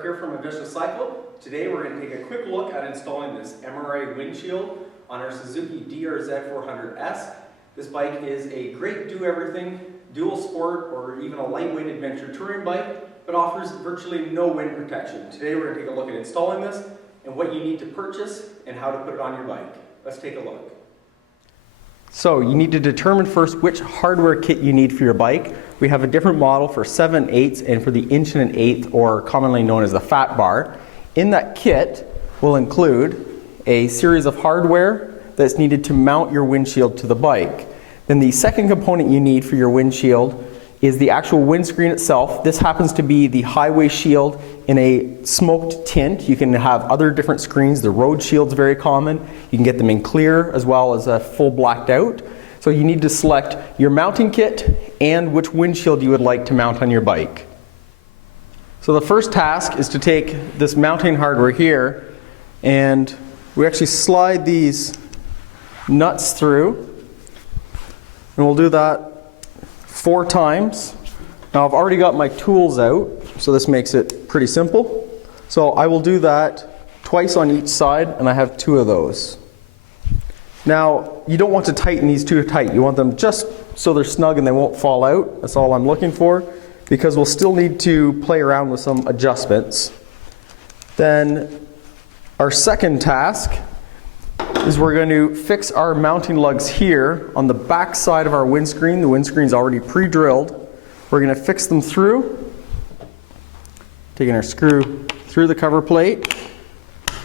Eric here from Vicious Cycle. Today we're going to take a quick look at installing this MRA windshield on our Suzuki DRZ400S. This bike is a great do-everything, dual sport, or even a lightweight adventure touring bike, but offers virtually no wind protection. Today we're going to take a look at installing this and what you need to purchase and how to put it on your bike. Let's take a look. So you need to determine first which hardware kit you need for your bike. We have a different model for 7/8 and for the 1 1/8, or commonly known as the fat bar. In that kit will include a series of hardware that's needed to mount your windshield to the bike. Then the second component you need for your windshield is the actual windscreen itself. This happens to be the Hiwayshield in a smoked tint. You can have other different screens. The road shield's very common. You can get them in clear as well as a full blacked out. So you need to select your mounting kit and which windshield you would like to mount on your bike. So the first task is to take this mounting hardware here, and we actually slide these nuts through, and we'll do that 4 times. Now I've already got my tools out, so this makes it pretty simple. So I will do that twice on each side, and I have 2 of those. Now you don't want to tighten these too tight. You want them just so they're snug and they won't fall out. That's all I'm looking for, because we'll still need to play around with some adjustments. Then our second task is we're going to fix our mounting lugs here on the back side of our windscreen. The windscreen's already pre-drilled. We're going to fix them through, taking our screw through the cover plate,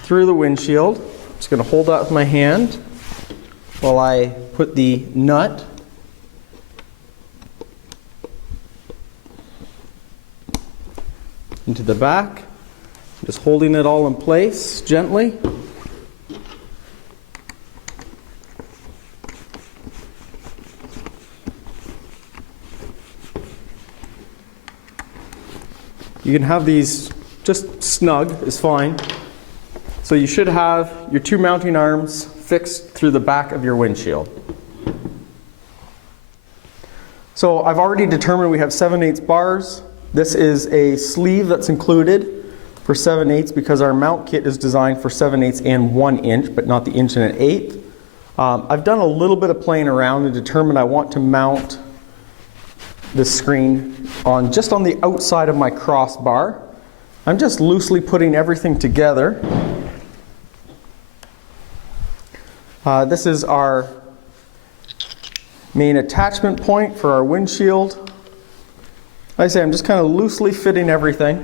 through the windshield. I'm just going to hold that with my hand while I put the nut into the back, just holding it all in place gently. You can have these just snug is fine. So you should have your 2 mounting arms fixed through the back of your windshield. So I've already determined we have 7/8 bars. This is a sleeve that's included for 7/8 because our mount kit is designed for 7/8 and 1 inch, but not the 1 1/8. I've done a little bit of playing around and determined I want to mount this screen just on the outside of my crossbar. I'm just loosely putting everything together. This is our main attachment point for our windshield. Like I say, I'm just kind of loosely fitting everything.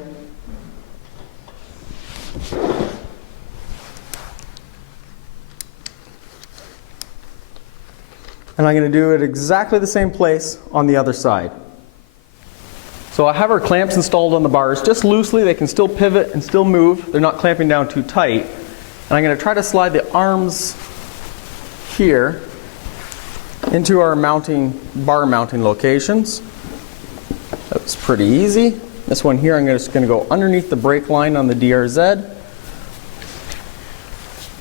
And I'm going to do it exactly the same place on the other side. So I have our clamps installed on the bars just loosely. They can still pivot and still move. They're not clamping down too tight. And I'm going to try to slide the arms here into our bar mounting locations. That's pretty easy. This one here, I'm just going to go underneath the brake line on the DRZ.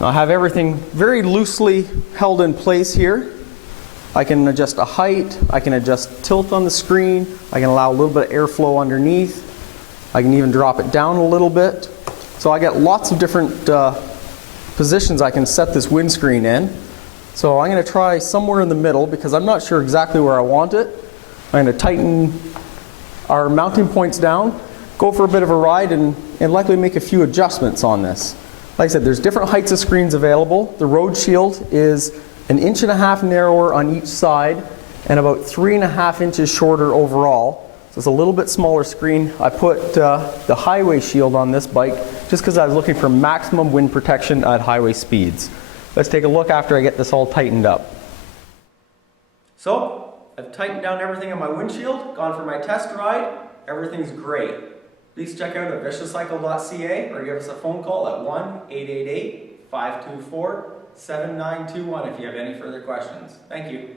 I'll have everything very loosely held in place here. I can adjust a height, I can adjust tilt on the screen, I can allow a little bit of airflow underneath, I can even drop it down a little bit. So I got lots of different positions I can set this windscreen in. So I'm going to try somewhere in the middle because I'm not sure exactly where I want it. I'm going to tighten our mounting points down, go for a bit of a ride, and likely make a few adjustments on this. Like I said, there's different heights of screens available. The road shield is 1.5 inches narrower on each side and about 3.5 inches shorter overall. So it's a little bit smaller screen. I put the Hiwayshield on this bike just because I was looking for maximum wind protection at highway speeds. Let's take a look after I get this all tightened up. So I've tightened down everything on my windshield, gone for my test ride. Everything's great. Please check out Hiwayshield.ca or give us a phone call at 1-888-524-7921 if you have any further questions. Thank you.